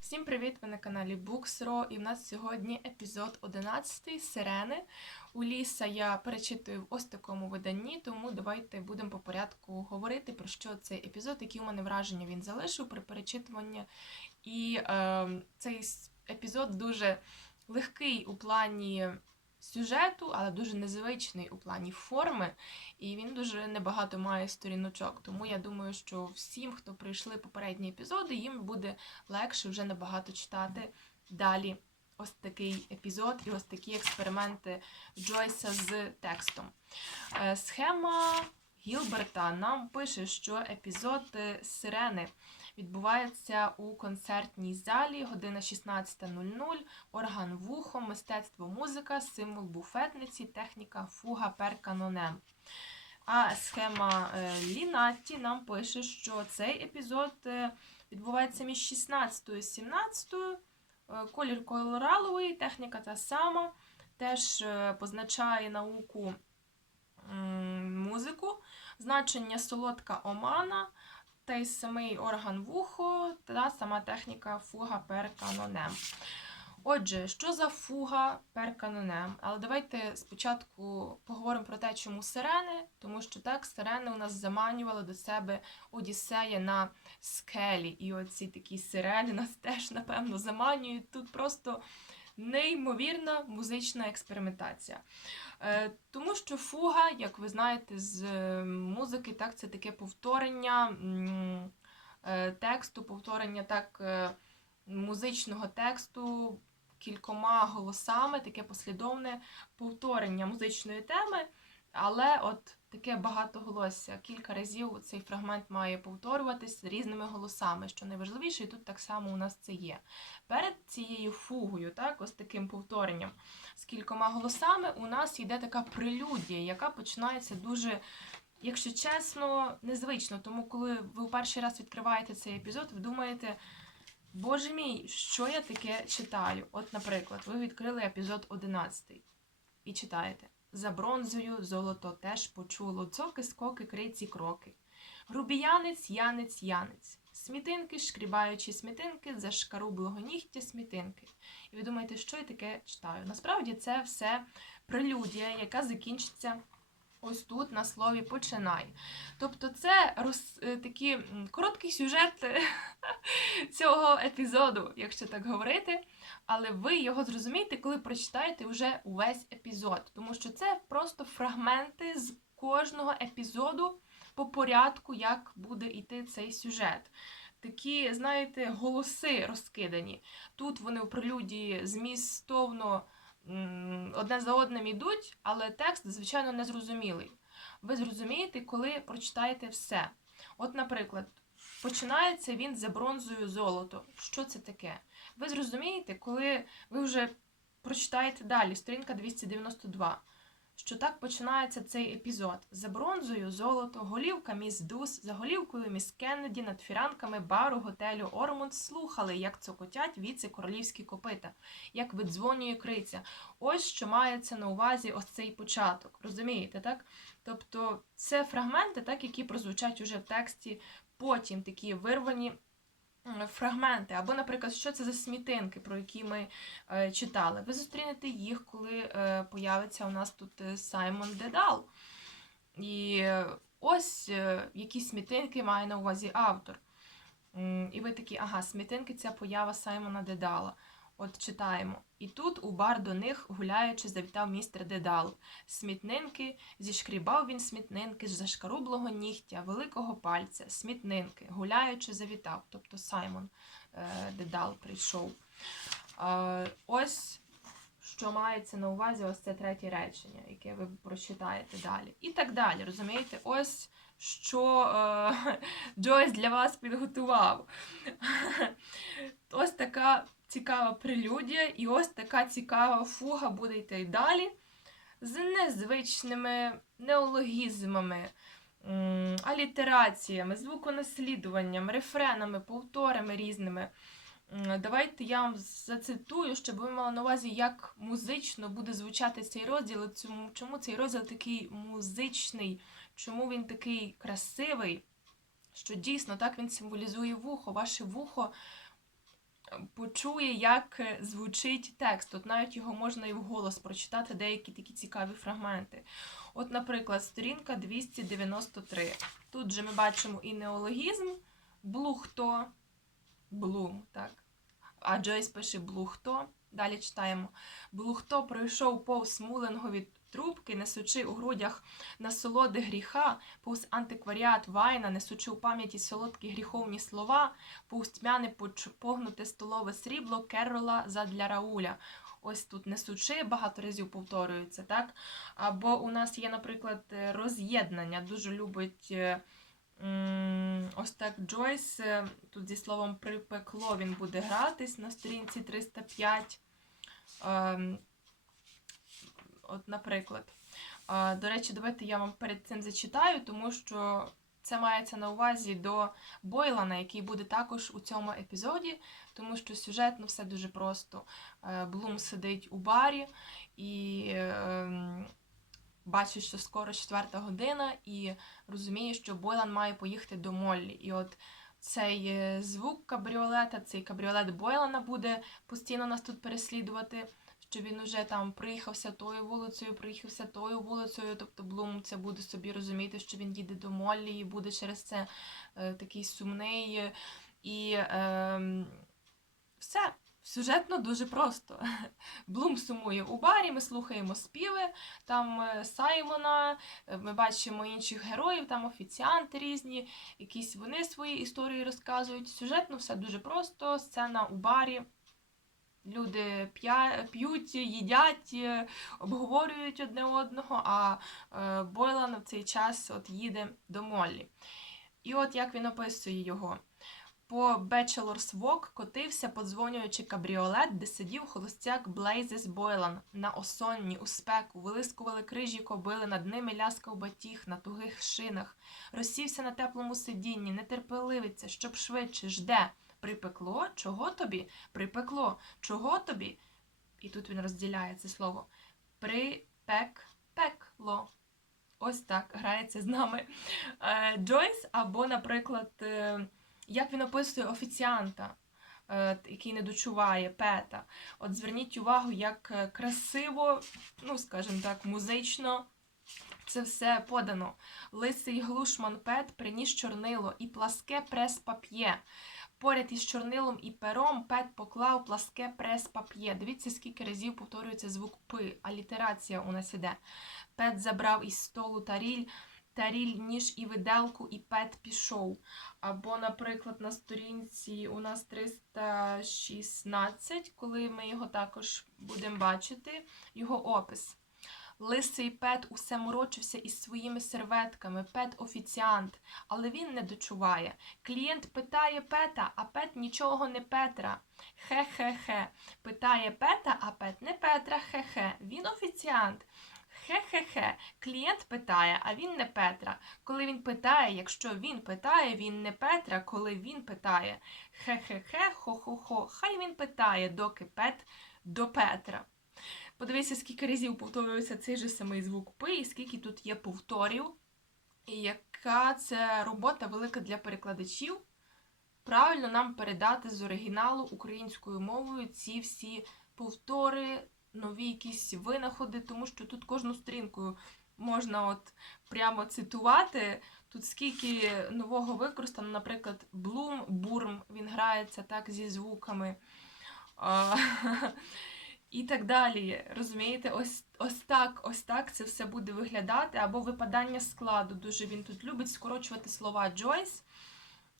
Всім привіт! Ви на каналі Books.ro і в нас сьогодні епізод 11 Сирени. У Ліса я перечитую в ось такому виданні, тому давайте будемо по порядку говорити про що цей епізод, які у мене враження він залишив при перечитуванні. І е, цей епізод дуже легкий у плані сюжету, але дуже незвичний у плані форми. І він дуже небагато має сторіночок. Тому я думаю, що всім, хто прийшли попередні епізоди, їм буде легше вже набагато читати далі ось такий епізод і ось такі експерименти Джойса з текстом. Е, Схема Гілберта нам пише, що епізод е, Сирени відбувається у концертній залі, година 16.00, орган вухо, мистецтво музика, символ буфетниці, техніка фуга пер канонем. А схема е, Лінатті нам пише, що цей епізод е, відбувається між 16 і 17. Е, Колір колораловий, техніка та сама. Теж позначає науку музику, значення солодка омана, той самий орган вухо та сама техніка фуга пер канонем. Отже, що за фуга пер канонем? Але давайте спочатку поговоримо про те, чому сирени, тому що так сирени у нас заманювали до себе Одіссея на скелі. І оці такі сирени нас теж, напевно, заманюють. Тут просто неймовірна музична експериментація. Е, тому що фуга, як ви знаєте, з е, музики, так, це таке повторення е, тексту, повторення так, музичного тексту кількома голосами, таке послідовне повторення музичної теми, але от таке багатоголосся. Кілька разів цей фрагмент має повторюватись різними голосами, що найважливіше, і тут так само у нас це є. Перед цією фугою, так, ось таким повторенням з кількома голосами, у нас йде така прелюдія, яка починається дуже. Якщо чесно, незвично, тому коли ви перший раз відкриваєте цей епізод, ви думаєте, Боже мій, що я таке читаю? От, наприклад, ви відкрили епізод 11 і читаєте: За бронзою золото теж почуло, цоки, скоки, криці, кроки. Грубіянець, янець, янець. Смітинки, шкрібаючи смітинки, за шкарублого нігтя смітинки. І ви думаєте, що я таке читаю? Насправді це все прелюдія, яка закінчиться ось тут на слові починай. Тобто, це роз, е, такий короткий сюжет цього епізоду, якщо так говорити. Але ви його зрозумієте, коли прочитаєте вже увесь епізод. Тому що це просто фрагменти з кожного епізоду по порядку, як буде йти цей сюжет. Такі, знаєте, голоси розкидані. Тут вони в прелюдії змістовно одне за одним йдуть, але текст, звичайно, незрозумілий. Ви зрозумієте, коли прочитаєте все. От, наприклад, починається він за бронзою золото. Що це таке? Ви зрозумієте, коли ви вже прочитаєте далі, сторінка 292, що так починається цей епізод. За бронзою золото, голівка міс Дус, за голівкою міс Кеннеді над фіранками бару готелю Ормунд слухали, як цокотять віці королівські копита, як видзвонює криця. Ось що мається на увазі ось цей початок. Розумієте, так? Тобто це фрагменти, так, які прозвучать уже в тексті, потім такі вирвані фрагменти. Або, наприклад, що це за смітинки, про які ми е, читали. Ви зустрінете їх, коли е, появиться у нас тут е, Саймон Дедал. І е, ось е, які смітинки має на увазі автор. І ви такі, ага, смітинки це поява Саймона Дедала. От читаємо. І тут у бар до них, гуляючи, завітав містер Дедал. Смітнинки, зішкрібав він смітнинки з зашкарублого нігтя, великого пальця, смітнинки, гуляючи, завітав. Тобто Саймон е, Дедал прийшов. Е, ось що мається на увазі, ось це третє речення, яке ви прочитаєте далі. І так далі. Розумієте? Ось що е, Джойс для вас підготував. ось така цікава прелюдія, і ось така цікава фуга буде йти далі з незвичними неологізмами, алітераціями, звуконаслідуванням, рефренами, повторами різними. Давайте я вам зацитую, щоб ви мали на увазі, як музично буде звучати цей розділ, чому цей розділ такий музичний, чому він такий красивий, що дійсно так він символізує вухо. Ваше вухо почує, як е, звучить текст. От навіть його можна і вголос прочитати, деякі такі цікаві фрагменти. От, наприклад, сторінка 293. Тут же ми бачимо і неологізм, блухто, блум, так. А Джойс пише блухто. Далі читаємо. Блухто пройшов повз мулингові трубки, несучи у грудях насолоди гріха, повз антикваріат вайна, несучи у пам'яті солодкі гріховні слова, повз тьмяне погнуте столове срібло Керрола задля Рауля. Ось тут несучи багато разів повторюється, так? Або у нас є, наприклад, роз'єднання. Дуже любить е, ось так Джойс. е, Тут зі словом припекло він буде гратись на сторінці 305. Ем, От, наприклад. До речі, давайте я вам перед цим зачитаю, тому що це мається на увазі до Бойлана, який буде також у цьому епізоді, тому що сюжетно все дуже просто. Е, Блум сидить у барі і бачить, що скоро четверта година, і розуміє, що Бойлан має поїхати до Моллі. І от цей е, звук кабріолета, цей кабріолет Бойлана буде постійно нас тут переслідувати що він уже там приїхався тою вулицею, приїхався тою вулицею. Тобто Блум це буде собі розуміти, що він їде до Моллі і буде через це е, такий сумний. е, І е, все. Сюжетно дуже просто. Блум сумує у барі, ми слухаємо співи, там е, Саймона, е, ми бачимо інших героїв, там офіціанти різні, якісь вони свої історії розказують. Сюжетно все дуже просто, сцена у барі. Люди п'ють, їдять, е, обговорюють одне одного, а Бойлан в цей час от їде до Моллі. І от як він описує його. По Bachelor's Walk котився, подзвонюючи кабріолет, де сидів холостяк Блейзес Бойлан на осонні, у спеку, вилискували крижі кобили, над ними ляскав батіг на тугих шинах, розсівся на теплому сидінні, нетерпеливиться, щоб швидше жде. Припекло? Чого тобі? Припекло. Чого тобі? І тут він розділяє це слово. Припек-пекло. Ось так грається з нами е, Джойс, або, наприклад, е, як він описує офіціанта, е, який не дочуває пета. От зверніть увагу, як е, красиво, ну, скажімо так, музично. Це все подано. Лисий глушман Пет приніс чорнило і пласке прес-пап'є. Поряд із чорнилом і пером Пет поклав пласке прес-пап'є. Дивіться, скільки разів повторюється звук П, алітерація у нас іде. Пет забрав із столу таріль, таріль, ніж і виделку, і Пет пішов. Або, наприклад, на сторінці у нас 316, коли ми його також будемо бачити, його опис. Лисий Пет усе морочився із своїми серветками, Пет офіціант, але він не дочуває. Клієнт питає Пета, а Пет нічого не Петра. Хе-хе-хе. Питає Пета, а Пет не Петра, хе-хе. Він офіціант. Хе-хе-хе. Клієнт питає, а він не Петра. Коли він питає, якщо він питає, він не Петра, коли він питає. Хе-хе-хе, хо-хо-хо. Хай він питає, доки Пет до Петра. Подивися, скільки разів повторюється цей же самий звук П, і скільки тут є повторів, і яка це робота велика для перекладачів. Правильно нам передати з оригіналу українською мовою ці всі повтори, нові якісь винаходи, тому що тут кожну сторінку можна от прямо цитувати. Тут скільки нового використано, наприклад, Блум, Бурм, він грається так зі звуками. І так далі. Розумієте, ось, ось так, ось так це все буде виглядати. Або випадання складу. Дуже він тут любить скорочувати слова Джойс.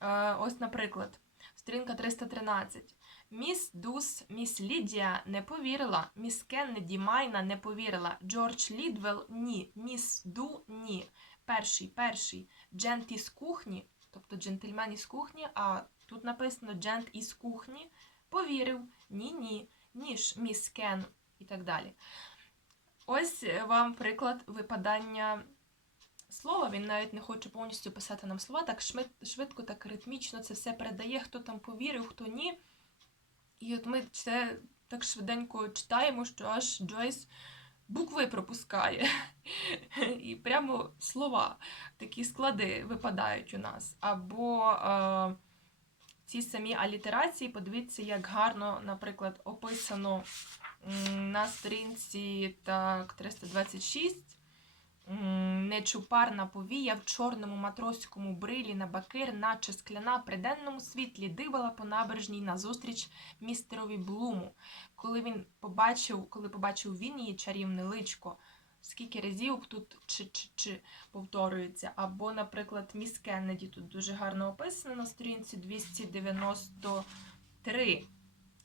Е, ось, наприклад, сторінка 313. Міс Дус, міс Лідія не повірила. Міс Кеннеді Майна не повірила. Джордж Лідвелл ні. Міс Ду ні. Перший, перший. Джент із кухні, тобто джентльмен із кухні, а тут написано джент із кухні. Повірив. Ні-ні. Ніж міс Кен і так далі. Ось вам приклад випадання слова. Він навіть не хоче повністю писати нам слова, так швидко, так ритмічно це все передає, хто там повірив, хто ні. І от ми це так швиденько читаємо, що аж Джойс букви пропускає. І прямо слова, такі склади випадають у нас. Або е, ці самі алітерації, подивіться, як гарно, наприклад, описано на сторінці так, 326. Нечупарна повія в чорному матроському брилі на бакир, наче скляна при денному світлі дивила по набережній назустріч містерові Блуму. Коли він побачив, коли побачив він її чарівне личко, скільки разів тут чи чи чи повторюється. Або, наприклад, міс Кеннеді тут дуже гарно описано на сторінці 293.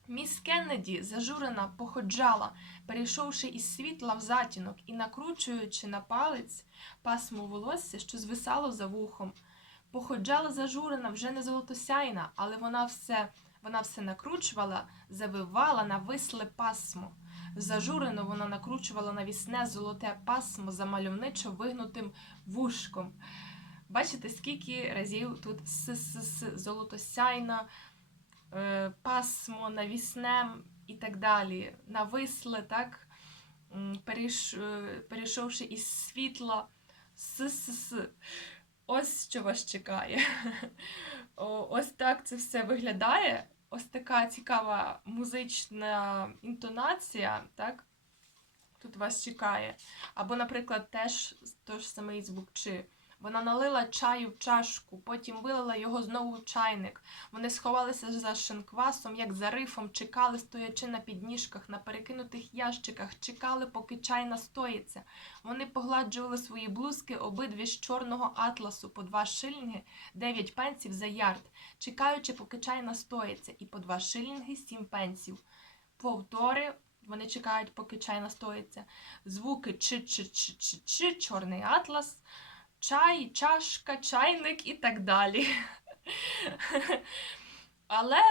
Міс Кеннеді, зажурена, походжала, перейшовши із світла в затінок і накручуючи на палець пасму волосся, що звисало за вухом. Походжала зажурена, вже не золотосяйна, але вона все, вона все накручувала, завивала на висле пасмо. Зажурено вона накручувала навісне золоте пасмо за мальовничо вигнутим вушком. Бачите, скільки разів тут с-с-с, золотосяйна, пасмо, навісне і так далі. Нависле, так? Е, перейшовши із світла с-с-с. Ось що вас чекає. Ось так це все виглядає. Ось така цікава музична інтонація, так? Тут вас чекає. Або, наприклад, теж той ж самий звук чи. Вона налила чаю в чашку, потім вилила його знову в чайник. Вони сховалися за шинквасом, як за рифом, чекали, стоячи на підніжках, на перекинутих ящиках, чекали, поки чай настоїться. Вони погладжували свої блузки обидві з чорного атласу по два шилінги, дев'ять пенсів за ярд, чекаючи, поки чай настоїться, і по два шилінги сім пенсів. Повтори. Вони чекають, поки чай настоїться. Звуки чи чи чи чи чи чорний атлас, чай, чашка, чайник і так далі. Але,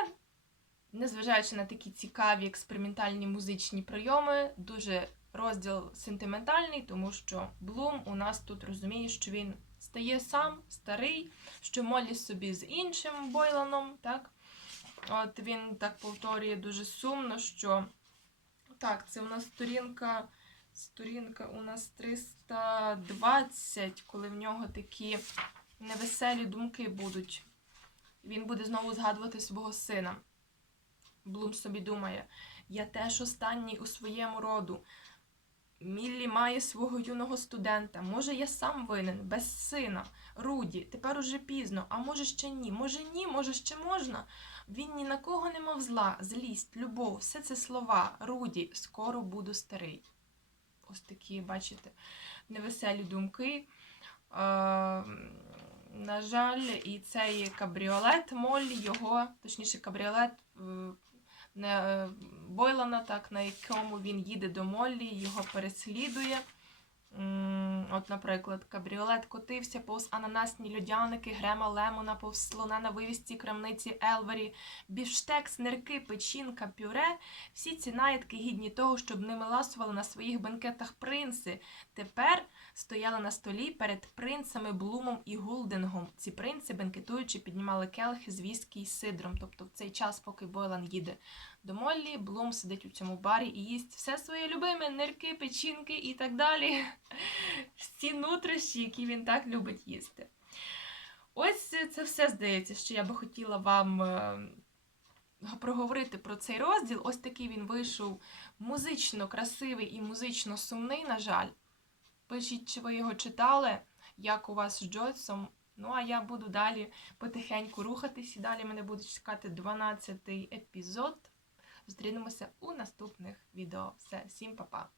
незважаючи на такі цікаві експериментальні музичні прийоми, дуже розділ сентиментальний, тому що Блум у нас тут розуміє, що він стає сам старий, що Молі собі з іншим Бойланом, так? От він так повторює дуже сумно, що так, це у нас сторінка. Сторінка у нас 320, коли в нього такі невеселі думки будуть. Він буде знову згадувати свого сина. Блум собі думає: я теж останній у своєму роду. Міллі має свого юного студента. Може, я сам винен, без сина. Руді, тепер уже пізно, а може ще ні. Може ні, може ще можна. Він ні на кого не мав зла, злість, любов, все це слова. Руді, скоро буду старий. Ось такі, бачите, невеселі думки. Е, на жаль, і цей кабріолет Моллі, його, точніше, кабріолет е, не, е, Бойлана, так, на якому він їде до Моллі, його переслідує. От, наприклад, кабріолет котився повз ананасні льодяники, грема лемона, повз слона на вивісці крамниці Елвері, бівштекс, нирки, печінка, пюре. Всі ці наїдки гідні того, щоб ними ласували на своїх бенкетах принци. Тепер стояли на столі перед принцами Блумом і Гулдингом. Ці принци, бенкетуючи, піднімали келихи з віскі й сидром. Тобто в цей час, поки Бойлан їде до Моллі, Блум сидить у цьому барі і їсть все своє любиме, нирки, печінки і так далі. Всі нутрощі, які він так любить їсти. Ось це все здається, що я би хотіла вам е, проговорити про цей розділ. Ось такий він вийшов музично красивий і музично сумний, на жаль. Пишіть, чи ви його читали, як у вас з Джойсом. Ну, а я буду далі потихеньку рухатись, і далі мене буде чекати 12-й епізод. Зустрінемося у наступних відео. Все, всім па-па!